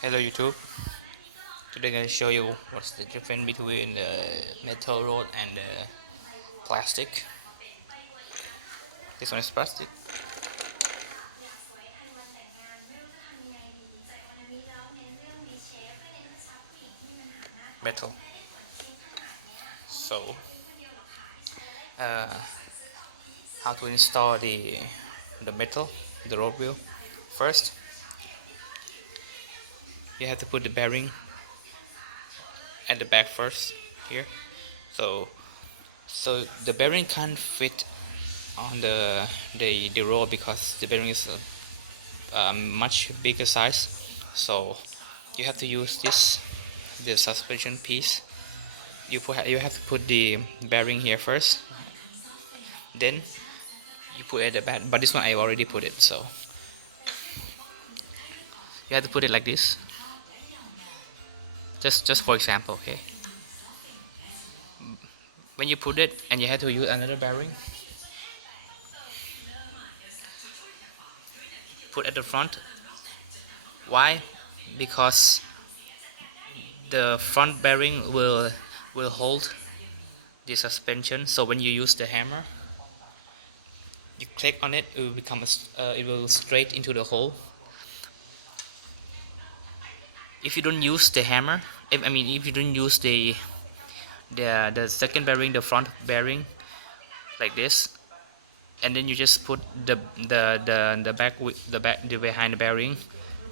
Hello YouTube. Today I'm going to show you what's the difference between the metal rod and the plastic. This one is plastic. Metal. So, uh, how to install the metal, the rod wheel? First, you have to put the bearing at the back first here. So, so the bearing can't fit on the rod because the bearing is a much bigger size. So you have to use the suspension piece. You have to put the bearing here first, then you put it at the back, but this one I already put it, so you have to put it like this, just for example. Okay, when you put it and you have to use another bearing, put at the front. Why? Because the front bearing will hold the suspension, so when you use the hammer, you click on it, it will become it will straight into the hole. If you don't use the hammer, if you don't use the second bearing, the front bearing, like this, and then you just put the behind the bearing,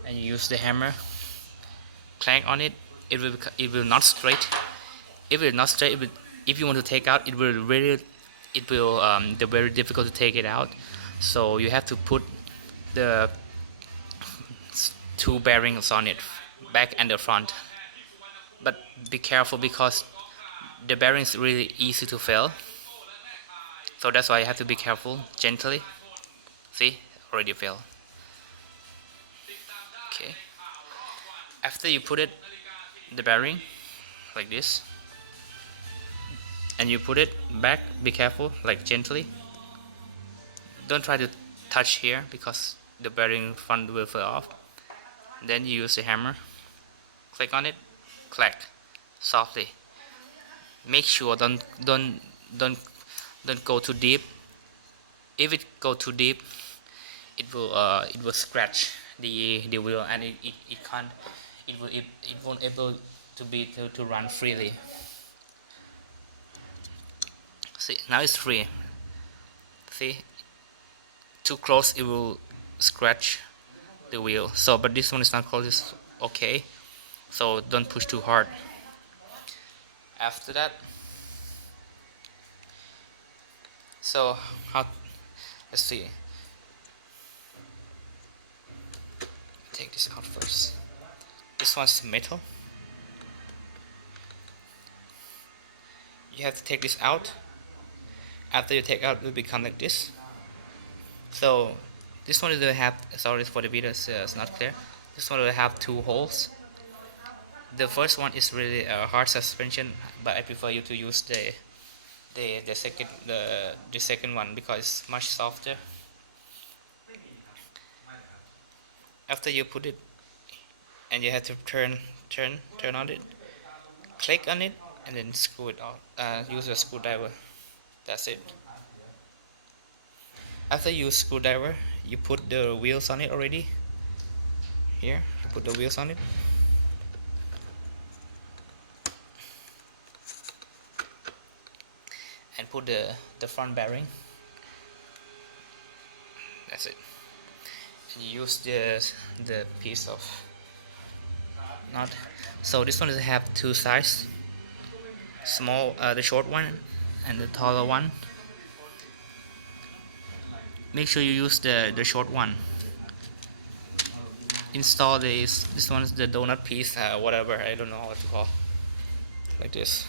and you use the hammer, clank on it, it will not straight. If it not straight, if you want to take out, it will the very difficult to take it out. So you have to put the two bearings on it, back and the front. But be careful because the bearing is really easy to fail. So that's why you have to be careful, gently. See, already failed. Okay. After you put it, the bearing, like this, and you put it back, be careful, like gently. Don't try to touch here because the bearing front will fall off. Then you use the hammer, click on it, clack, softly. Make sure don't go too deep. If it go too deep, it will scratch the wheel, and it can't it won't able to run freely. See, now it's free. See, too close it will scratch the wheel. So but this one is not close, it's okay, so don't push too hard. After that, so how, let's see, take this out first. This one's metal. You have to take this out. After you take out, it will become like this. So this one will have, sorry for the video, it's not clear. This one will have two holes. The first one is really a hard suspension, but I prefer you to use the second one because it's much softer. After you put it, and you have to turn on it, click on it, and then screw it out. Use a screwdriver. That's it. After you use screwdriver, you put the wheels on it already. Here, you put the wheels on it. And put the front bearing. That's it. And you use the piece of nut. So this one will have two sides. Small, the short one, and the taller one. Make sure you use the short one. Install this one is the donut piece, whatever, I don't know what to call, like this,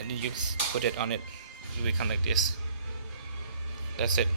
and then you put it on it, it will become like this. That's it.